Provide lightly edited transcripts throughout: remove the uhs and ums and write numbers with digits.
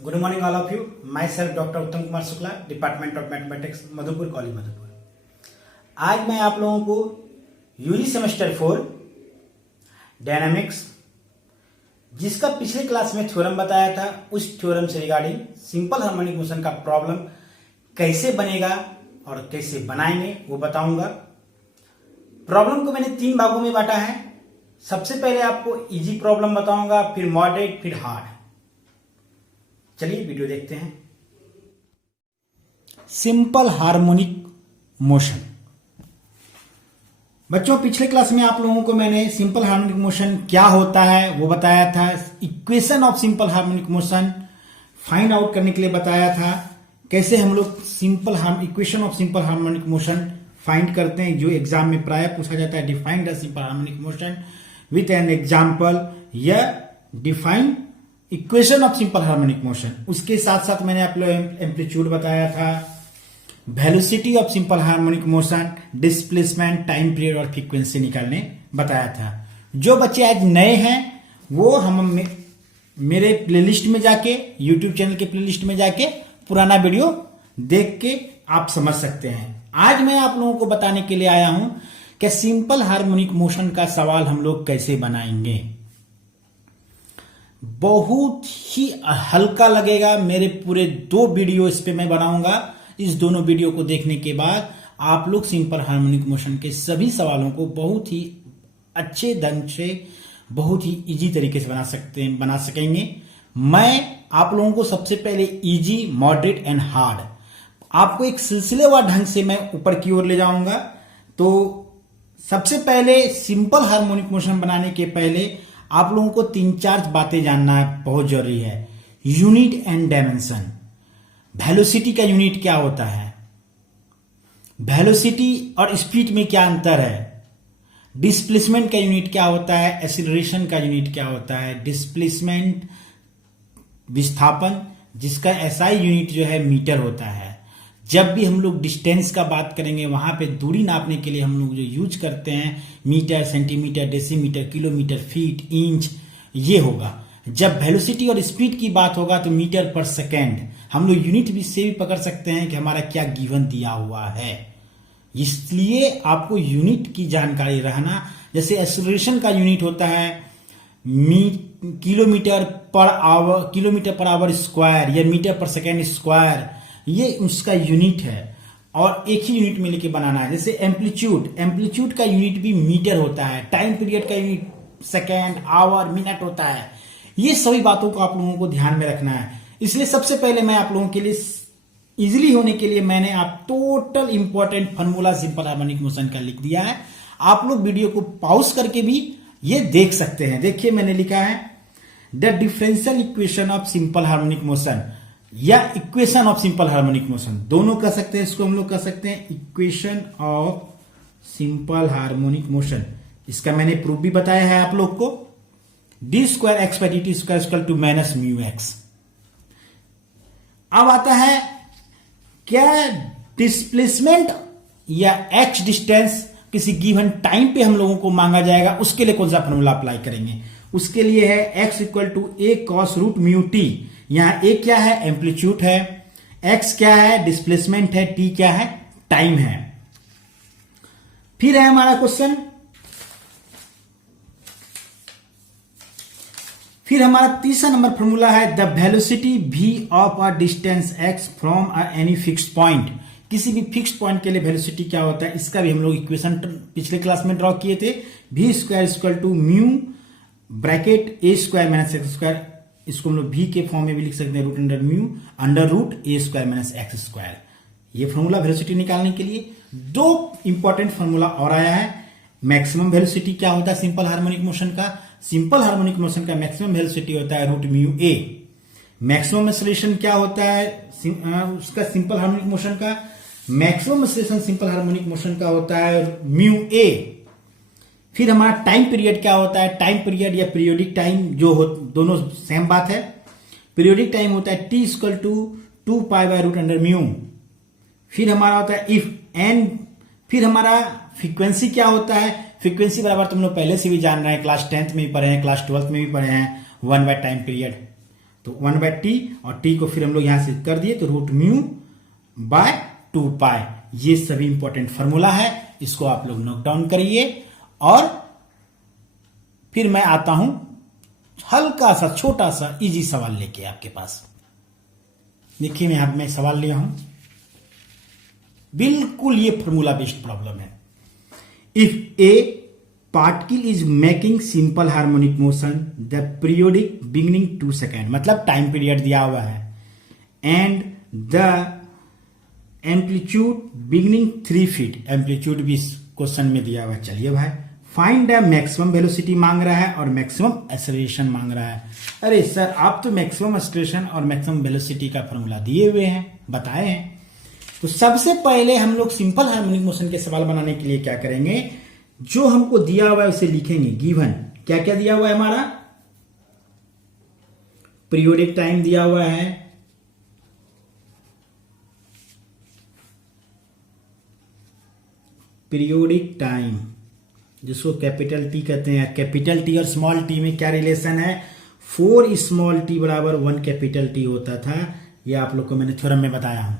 Good morning all of you. Myself doctor Uttam Kumar Shukla, department of mathematics, Madhupur college Madhupur. आज मैं आप लोगों को यूजी सेमेस्टर 4 डायनामिक्स, जिसका पिछले क्लास में थ्योरम बताया था, उस थ्योरम से रिगार्डिंग सिंपल हार्मोनिक मोशन का प्रॉब्लम कैसे बनेगा और कैसे बनाएंगे वो बताऊंगा। प्रॉब्लम को मैंने 3 भागों में बांटा है। सबसे पहले आपको इजी प्रॉब्लम बताऊंगा, फिर मॉडरेट, फिर हार्ड। चलिए वीडियो देखते हैं। Simple harmonic motion. बच्चों, पिछले क्लास में आप लोगों को मैंने सिंपल हार्मोनिक मोशन क्या होता है वो बताया था। Equation of simple harmonic motion find out करने के लिए बताया था। कैसे हम लोग equation of simple harmonic motion find करते हैं, जो एग्जाम में प्राय पूछा जाता है। Define the simple harmonic motion with an example या define equation of simple harmonic motion. उसके साथ साथ मैंने आप लोग एम्पलीट्यूड बताया था, velocity of simple harmonic motion, displacement, time period और फ्रीक्वेंसी निकालने बताया था। जो बच्चे आज नए हैं वो हम मेरे प्लेलिस्ट में जाके, यूट्यूब चैनल के प्लेलिस्ट में जाके पुराना वीडियो देख के आप समझ सकते हैं। आज मैं आप लोगों को बताने के लिए आया हूं कि सिंपल हार्मोनिक मोशन का सवाल हम लोग कैसे बनाएंगे। बहुत ही हल्का लगेगा। मेरे पूरे 2 वीडियो इस पे मैं बनाऊंगा। इस दोनों वीडियो को देखने के बाद आप लोग सिंपल हार्मोनिक मोशन के सभी सवालों को बहुत ही अच्छे ढंग से, बहुत ही इजी तरीके से बना सकेंगे। मैं आप लोगों को सबसे पहले इजी, मॉडरेट एंड हार्ड, आपको एक सिलसिलेवार ढंग से मैं ऊपर की ओर ले जाऊंगा। तो सबसे पहले सिंपल हार्मोनिक मोशन बनाने के पहले आप लोगों को 3-4 बातें जानना बहुत जरूरी है। Unit and dimension. वेलोसिटी का यूनिट क्या होता है, वेलोसिटी और स्पीड में क्या अंतर है, डिस्प्लेसमेंट का यूनिट क्या होता है, एक्सीलरेशन का यूनिट क्या होता है, डिस्प्लेसमेंट विस्थापन, जिसका एसआई यूनिट जो है मीटर होता है। जब भी हम लोग डिस्टेंस का बात करेंगे, वहां पे दूरी नापने के लिए हम लोग जो यूज करते हैं, metre, centimetre, decimetre, kilometre, feet, inch, ये होगा। जब वेलोसिटी और स्पीड की बात होगा तो मीटर पर सेकेंड। हम लोग यूनिट भी से भी पकड़ सकते हैं कि हमारा क्या गिवन दिया हुआ है। इसलिए आपको यूनिट की जानकारी रहना। जैसे एक्सीलरेशन का यूनिट होता है किलोमीटर पर आवर स्क्वायर या मीटर पर सेकेंड स्क्वायर, ये उसका यूनिट है और एक ही यूनिट में लेके बनाना है। जैसे एम्पलीट्यूड का यूनिट भी मीटर होता है। टाइम पीरियड का यूनिट सेकेंड, आवर, मिनट होता है। ये सभी बातों को आप लोगों को ध्यान में रखना है। इसलिए सबसे पहले मैं आप लोगों के लिए इजीली होने के लिए मैंने आप total important formula simple harmonic motion का लिख दिया है। आप लोग वीडियो को पॉज करके भी ये देख सकते हैं। देखिए मैंने लिखा है the differential equation of simple harmonic motion या equation of simple harmonic motion, दोनों कह सकते हैं। इसको हम लोग कह सकते हैं equation of simple harmonic motion. इसका मैंने प्रूफ भी बताया है आप लोग को। d2x/dt² = -μx। अब आता है क्या डिस्प्लेसमेंट या x डिस्टेंस किसी गिवन टाइम पे हम लोगों को मांगा जाएगा, उसके लिए कौन सा फॉर्मूला अप्लाई करेंगे। उसके लिए है x = a cos √μt। यहां a क्या है, एम्पलीट्यूड है, x क्या है, डिस्प्लेसमेंट है, t क्या है, टाइम है। फिर है हमारा क्वेश्चन, फिर हमारा तीसरा नंबर फॉर्मूला है the velocity v of a distance x from any fixed point. किसी भी फिक्स्ड पॉइंट के लिए वेलोसिटी क्या होता है, इसका भी हम लोग इक्वेशन पिछले क्लास में ड्रॉ किए थे। v² = μ bracket a² - x²। इसको हम लोग v के फॉर्म में भी लिख सकते हैं √μ √a² - x²। ये फॉर्मूला वेलोसिटी निकालने के लिए। 2 इंपॉर्टेंट फॉर्मूला और आया है। मैक्सिमम वेलोसिटी क्या होता है सिंपल हार्मोनिक मोशन का, सिंपल हार्मोनिक मोशन का मैक्सिमम वेलोसिटी होता है √μa। मैक्सिमम एक्सीलरेशन क्या होता है उसका, सिंपल हार्मोनिक मोशन का maximum acceleration simple harmonic motion का होता है μa। फिर हमारा टाइम पीरियड क्या होता है, टाइम पीरियड या पीरियोडिक टाइम जो हो, दोनों सेम बात है। पीरियोडिक टाइम होता है t = 2π/√μ। फिर हमारा होता है इफ n। फिर हमारा फ्रीक्वेंसी क्या होता है, फ्रीक्वेंसी बराबर तुम लोग पहले से भी जान रहे हैं, क्लास 10th में भी पढ़े हैं, क्लास 12th में भी पढ़े हैं, 1/टाइम पीरियड। तो 1/t और t को फिर हम लोग यहां से कर दिए तो √μ/2π। ये सभी इंपॉर्टेंट फॉर्मूला है, इसको आप लोग नोट डाउन करिए। और फिर मैं आता हूं हल्का सा छोटा सा इजी सवाल लेके आपके पास। देखिए मैं यहां में सवाल लिया हूं, बिल्कुल ये फॉर्मूला बेस्ड प्रॉब्लम है। If A particle is making simple harmonic motion the periodic beginning 2 second, मतलब टाइम पीरियड दिया हुआ है, and the amplitude beginning 3 feet, amplitude भी क्वेश्चन में दिया हुआ है। चलिए भाई, फाइंड द मैक्सिमम वेलोसिटी मांग रहा है और मैक्सिमम एक्सेलरेशन मांग रहा है। अरे सर आप तो मैक्सिमम एक्सेलरेशन और मैक्सिमम वेलोसिटी का फॉर्मूला दिए हुए हैं, बताए हैं। तो सबसे पहले हम लोग सिंपल हार्मोनिक मोशन के सवाल बनाने के लिए क्या करेंगे, जो हमको दिया हुआ है उसे लिखेंगे। गिवन क्या क्या दिया हुआ है हमारा, पीरियोडिक टाइम दिया हुआ है, पीरियोडिक टाइम जिसको कैपिटल टी कहते हैं। कैपिटल टी और स्मॉल टी में क्या रिलेशन है, 4 स्मॉल टी बराबर 1 कैपिटल टी होता था। ये आप लोग को मैंने थ्योरम में बताया हूं।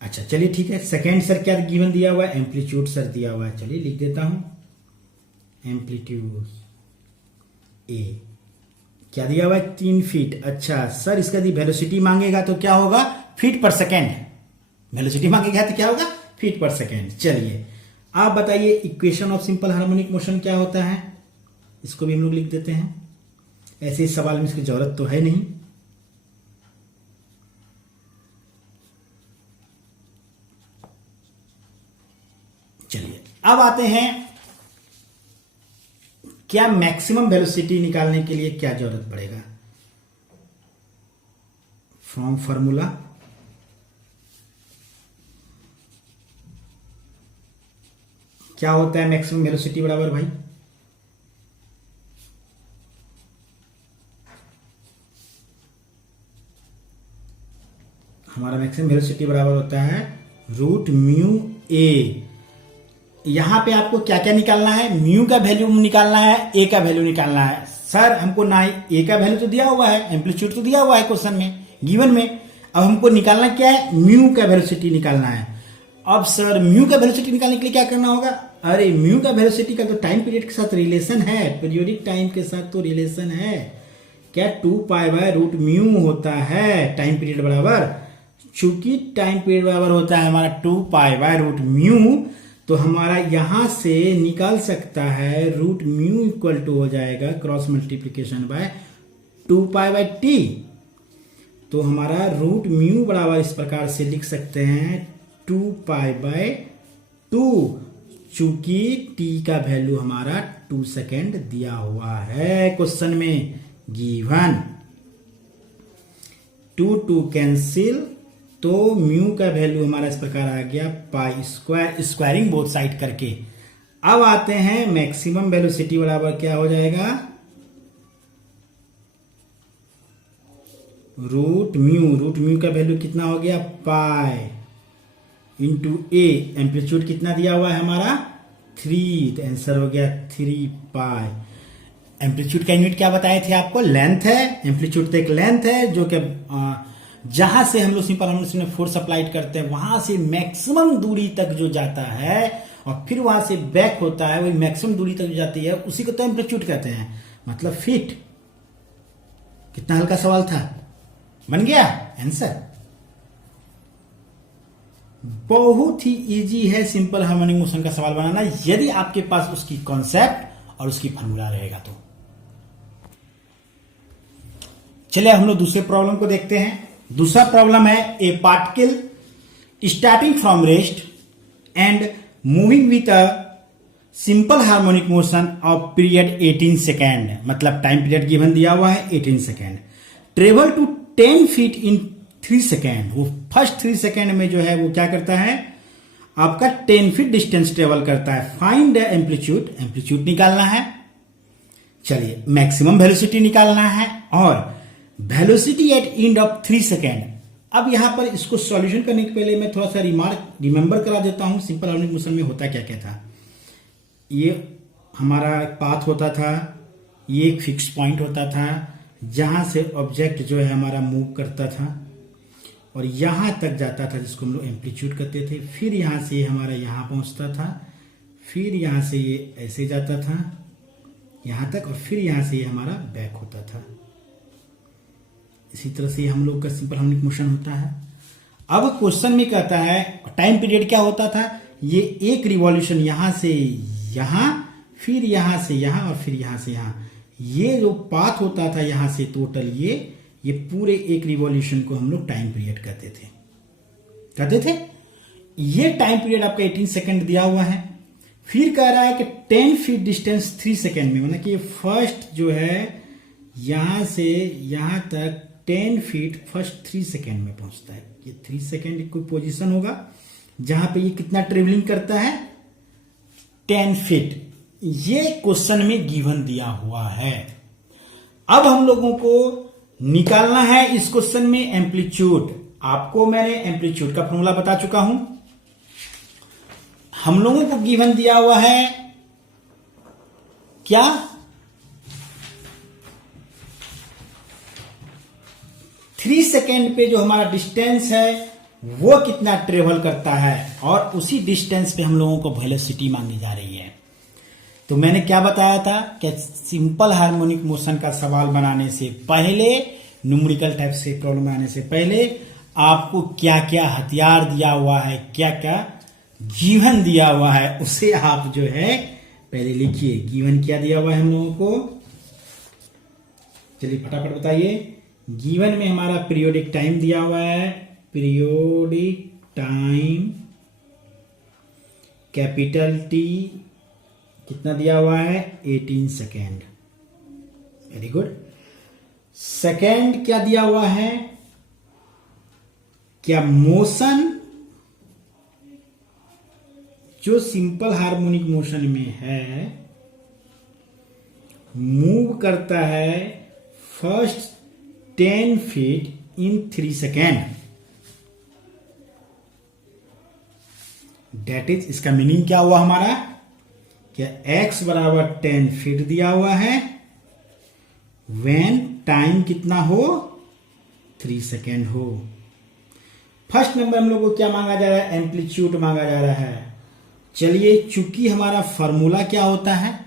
अच्छा चलिए ठीक है। सेकेंड सर क्या गिवन दिया हुआ है, एम्पलीट्यूड सर दिया हुआ है। चलिए लिख देता हूं, एम्पलीट्यूड ए क्या दिया हुआ है, 3 फीट। अच्छा सर इसका यदि वेलोसिटी मांगेगा तो क्या होगा, फीट पर सेकेंड। वेलोसिटी मांगेगा तो क्या होगा, फीट पर सेकेंड। चलिए आप बताइए equation of simple harmonic motion क्या होता है, इसको भी हम लोग लिख देते हैं। ऐसे इस सवाल में इसकी जरूरत तो है नहीं। चलिए अब आते हैं, क्या मैक्सिमम वेलोसिटी निकालने के लिए क्या जरूरत पड़ेगा, फ्रॉम फॉर्मूला क्या होता है मैक्सिमम वेलोसिटी बराबर भाई, हमारा मैक्सिमम वेलोसिटी बराबर होता है √μ_a। यहां पे आपको क्या क्या निकालना है, म्यू का वैल्यू निकालना है, ए का वैल्यू निकालना है। सर हमको ना ए का वैल्यू तो दिया हुआ है, एम्पलीट्यूड तो दिया हुआ है क्वेश्चन में, गिवन में। अब हमको निकालना क्या है, म्यू का वेलोसिटी निकालना है। अब सर म्यू का वेलोसिटी निकालने के लिए क्या करना होगा, अरे म्यू का वेलोसिटी का तो टाइम पीरियड के साथ रिलेशन है, पीरियोडिक टाइम के साथ तो रिलेशन है। क्या 2π/√μ होता है टाइम पीरियड बराबर, चूंकि टाइम पीरियड बराबर होता है हमारा 2π/√μ, तो हमारा यहां से निकाल सकता है √μ इक्वल टू हो जाएगा क्रॉस मल्टीप्लीकेशन बाय 2π/t। तो हमारा √μ बराबर इस प्रकार से लिख सकते हैं 2π/2, चूंकि t का वैल्यू हमारा 2 सेकेंड दिया हुआ है क्वेश्चन में, गिवन। 2 कैंसिल, तो म्यू का वैल्यू हमारा इस प्रकार आ गया π², स्क्वायरिंग बोथ साइड करके। अब आते हैं मैक्सिमम वेलोसिटी बराबर क्या हो जाएगा, √μ का वैल्यू कितना हो गया, π इंटू ए, एम्पलीट्यूड कितना दिया हुआ है हमारा 3, तो आंसर हो गया 3π। एम्पलीट्यूड का यूनिट क्या बताए थे आपको, लेंथ है। एम्पलीट्यूड तो एक लेंथ है जो कि जहां से हम लोग सिंपल हार्मोनिक में फोर्स अप्लाइड करते हैं वहां से मैक्सिमम दूरी तक जो जाता है और फिर वहां से बैक होता है, वही मैक्सिमम दूरी तक जो जाती है उसी को तो एम्पलीट्यूड कहते हैं, मतलब फीट। कितना हल्का सवाल था, बन गया आंसर। बहुत ही इजी है सिंपल हार्मोनिक मोशन का सवाल बनाना, यदि आपके पास उसकी कॉन्सेप्ट और उसकी फॉर्मूला रहेगा तो। चलिए हम लोग दूसरे प्रॉब्लम को देखते हैं। दूसरा प्रॉब्लम है, a particle starting from rest and moving with a simple harmonic motion of period 18 second, मतलब टाइम पीरियड गिवन दिया हुआ है 18 second, travel to 10 feet in 3 second. वो फर्स्ट 3 सेकेंड में जो है वो क्या करता है, आपका 10 फीट डिस्टेंस ट्रेवल करता है। फाइंड द एम्पलीट्यूड, एम्पलीट्यूड निकालना है। चलिए मैक्सिमम वेलोसिटी निकालना है और velocity at end of 3 second. अब यहां पर इसको सॉल्यूशन करने के पहले मैं थोड़ा सा रिमेंबर करा देता हूं सिंपल हार्मोनिक मोशन में होता क्या क्या था। ये हमारा पाथ होता था, ये एक फिक्स पॉइंट होता था, जहां से ऑब्जेक्ट जो है हमारा मूव करता था और यहां तक जाता था, जिसको हम लोग एम्पलीट्यूड कहते थे। फिर यहां से ये हमारा यहां पहुंचता था, फिर यहां से ये ऐसे जाता था यहां तक, और फिर यहां से ये हमारा बैक होता था। इसी तरह से हम लोग का सिंपल हार्मोनिक मोशन होता है। अब क्वेश्चन में कहता है टाइम पीरियड क्या होता था, ये एक रिवॉल्यूशन यहां से यहां, फिर यहां से यहां और फिर यहां से यहां, ये जो पाथ होता था यहां से टोटल ये पूरे एक रिवॉल्यूशन को हम लोग टाइम पीरियड कहते थे। ये टाइम पीरियड आपका 18 सेकंड दिया हुआ है। फिर कह रहा है कि 10 फीट डिस्टेंस 3 सेकंड में, मतलब कि फर्स्ट जो है यहां से यहां तक 10 फीट फर्स्ट 3 सेकंड में पहुंचता है। ये 3 सेकंड कोई पोजीशन होगा जहां पे ये कितना ट्रेवलिंग करता है, 10 फीट। ये क्वेश्चन में गिवन दिया हुआ है। अब हम लोगों को निकालना है इस क्वेश्चन में एम्पलीट्यूड। आपको मैंने एम्पलीट्यूड का फॉर्मूला बता चुका हूं। हम लोगों को गिवन दिया हुआ है क्या, थ्री सेकेंड पे जो हमारा डिस्टेंस है वो कितना ट्रेवल करता है, और उसी डिस्टेंस पे हम लोगों को वेलोसिटी मांगी जा रही है। तो मैंने क्या बताया था कि सिंपल हार्मोनिक मोशन का सवाल बनाने से पहले, न्यूमेरिकल टाइप से प्रॉब्लम बनाने से पहले आपको क्या क्या हथियार दिया हुआ है, क्या क्या गिवन दिया हुआ है, उसे आप जो है पहले लिखिए। गिवन क्या दिया हुआ है हम लोगों को, चलिए फटाफट बताइए। गिवन में हमारा पीरियोडिक टाइम दिया हुआ है, पीरियोडिक टाइम कैपिटल टी कितना दिया हुआ है, 18 सेकेंड। Very good. सेकेंड क्या दिया हुआ है, क्या मोशन जो सिंपल हार्मोनिक मोशन में है मूव करता है first 10 feet in 3 second. That is, इसका मीनिंग क्या हुआ हमारा, क्या x बराबर 10 फीट दिया हुआ है व्हेन टाइम कितना हो, 3 सेकेंड हो। फर्स्ट नंबर हम लोग को क्या मांगा जा रहा है, एम्पलीट्यूड मांगा जा रहा है। चलिए, चूंकि हमारा फॉर्मूला क्या होता है,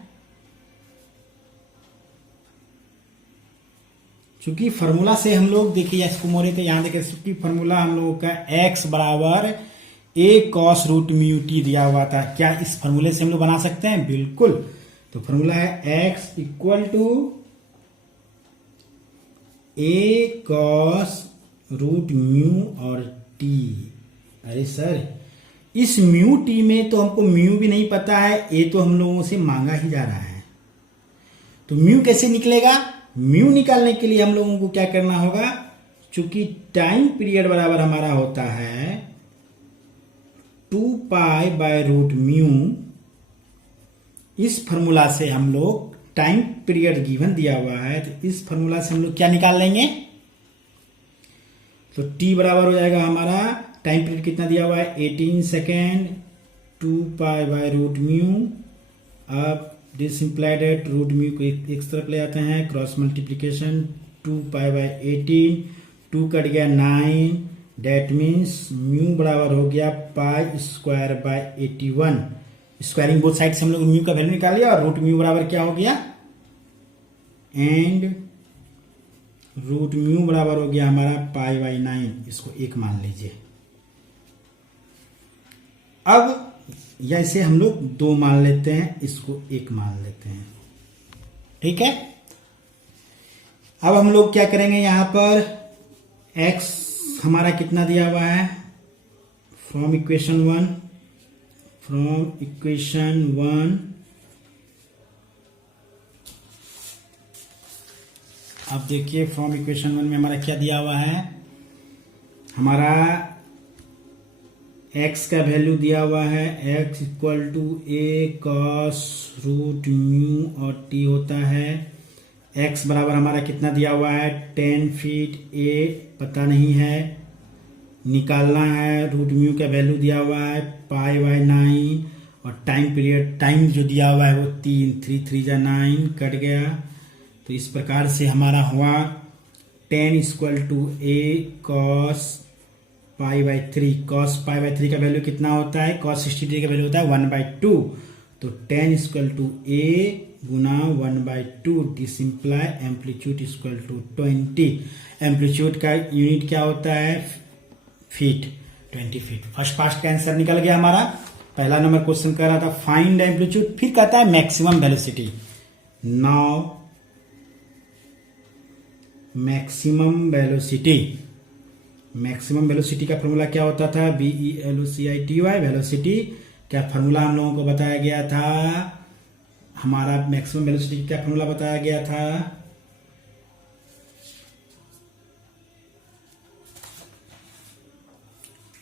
चूंकि फॉर्मूला से हम लोग देखिए इसको मोरे थे, यहां देखिए चूंकि फॉर्मूला हम लोगों का x बराबर a cos root mu t दिया हुआ था। क्या इस फॉर्मूले से हम लोग बना सकते हैं, बिल्कुल। तो फॉर्मूला है x equal to a cos root mu और t। अरे सर, इस म्यू टी में तो हमको म्यू भी नहीं पता है, a तो हम लोगों से मांगा ही जा रहा है। तो म्यू कैसे निकलेगा, म्यू निकालने के लिए हम लोगों को क्या करना होगा, चूंकि टाइम पीरियड बराबर हमारा होता है 2 पाई बाय रूट म्यू। इस फॉर्मूला से हम लोग, टाइम पीरियड गिवन दिया हुआ है तो इस फॉर्मूला से हम लोग क्या निकाल लेंगे, तो t बराबर हो जाएगा हमारा, टाइम पीरियड कितना दिया हुआ है 18 second, 2 pi by root mu. अब this implied at root mu को एक तरफ ले आते हैं, क्रॉस मल्टीप्लीकेशन 2 पाई बाय 18, 2 कट गया 9, डेट मीन्स म्यू बराबर हो गया pi square by 81। Squaring both side से हम लोग म्यू का वैल्यू निकाल लिया, और रूट म्यू बराबर क्या हो गया, एंड रूट म्यू बराबर हो गया हमारा पाई बाय 9। इसको 1 मान लीजिए। अब या इसे हम लोग 2 मान लेते हैं, इसको 1 मान लेते हैं, ठीक है। अब हम लोग क्या करेंगे, यहां पर x हमारा कितना दिया हुआ है, फ्रॉम इक्वेशन 1 अब देखिए फ्रॉम इक्वेशन 1 में हमारा क्या दिया हुआ है, हमारा x का वैल्यू दिया हुआ है x equal to a cos root mu और t होता है। x बराबर हमारा कितना दिया हुआ है 10 फीट, a पता नहीं है, निकालना है। रूट म्यू का वैल्यू दिया हुआ है पाई बाय 9, और टाइम पीरियड, टाइम जो दिया हुआ है वो 3 जा 9 कट गया, तो इस प्रकार से हमारा हुआ tan equal to a cos π/3। cos π/3 का वैल्यू कितना होता है, cos 60 डिग्री का वैल्यू होता है 1/2। तो tan इक्वल टू a गुना 1/2, this imply amplitude equal to 20। Amplitude का यूनिट क्या होता है, फीट, 20 फीट। फर्स्ट पार्ट का आंसर निकल गया हमारा। पहला नंबर क्वेश्चन कर रहा था फाइंड एम्पलीट्यूड, फिर कहता है maximum velocity. Now maximum velocity, maximum velocity का फॉर्मूला क्या होता था, VELOCITY। वेलोसिटी क्या फॉर्मूला हम लोगों को बताया गया था, हमारा मैक्सिमम वेलोसिटी क्या फॉर्मूला बताया गया था,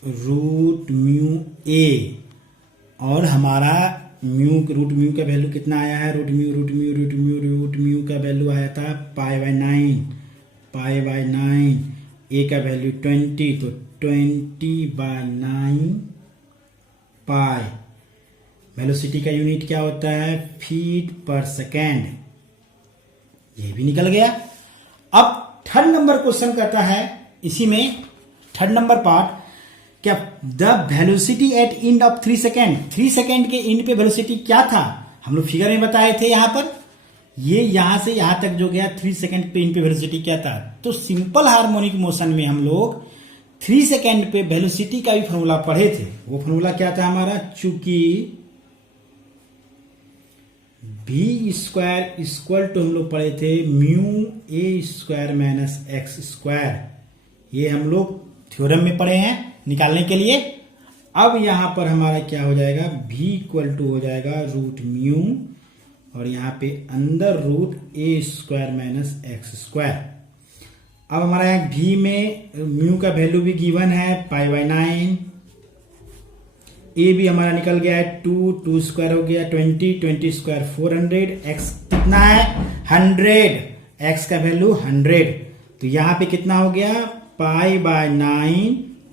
रूट म्यू ए, और हमारा रूट म्यू का वैल्यू कितना आया है, रूट म्यू का वैल्यू आया था पाई/9, ए का वैल्यू 20, तो 20/9 पाई। वेलोसिटी का यूनिट क्या होता है, फीट पर सेकेंड। ये भी निकल गया। अब थर्ड नंबर क्वेश्चन कहता है इसी में, थर्ड नंबर पार्ट, क्या the velocity at end of 3 second, 3 second के इंड पे वेलोसिटी क्या था, हम लोग फिगर में बताए थे। यहां पर ये यहां से यहां तक जो गया 3 सेकेंड पे इंड पे वेलोसिटी क्या था। तो सिंपल हार्मोनिक मोशन में हम लोग 3 सेकेंड पे वेलोसिटी का भी फॉर्मूला पढ़े थे। वो फॉर्मूला क्या था हमारा, चूंकि v स्क्वायर इक्वल टू हम लोग पढ़े थे mu A square minus x square. ये हम लोग थ्योरम में पढ़े हैं निकालने के लिए। अब यहां पर हमारा क्या हो जाएगा, v इक्वल टू हो जाएगा रूट म्यू, और यहाँ पे अंदर रूट ए स्क्वायर माइनस एक्स स्क्वायर। अब हमारा v में म्यू का वैल्यू भी गिवन है π/9, ए भी हमारा निकल गया है 2 स्क्वायर हो गया 20 स्क्वायर 400, एक्स कितना है 100, एक्स का वैल्यू 100। तो यहाँ पे कितना हो गया π/9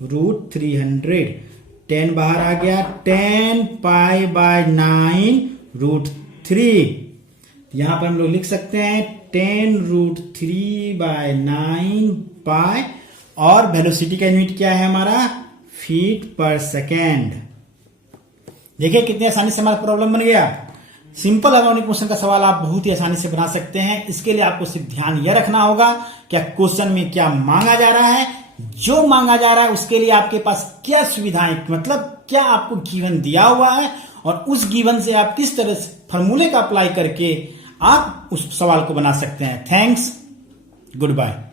रूट 300, 10 बाहर आ गया 10 π/9 रूट 3। यहां पर हम लोग लिख सकते हैं 10 रूट 3/9 पाई, और वेलोसिटी का यूनिट क्या है हमारा, फीट पर सेकेंड। देखिए कितनी आसानी से हमारा प्रॉब्लम बन गया। सिंपल हार्मोनिक मोशन का सवाल आप बहुत ही आसानी से बना सकते हैं। इसके लिए आपको सिर्फ ध्यान यह रखना होगा क्या क्वेश्चन में क्या मांगा जा रहा है, जो मांगा जा रहा है उसके लिए आपके पास क्या सुविधाएं, मतलब क्या आपको गिवन दिया हुआ है, और उस गिवन से आप किस तरह से फॉर्मूले का अप्लाई करके आप उस सवाल को बना सकते हैं। Thanks, good bye.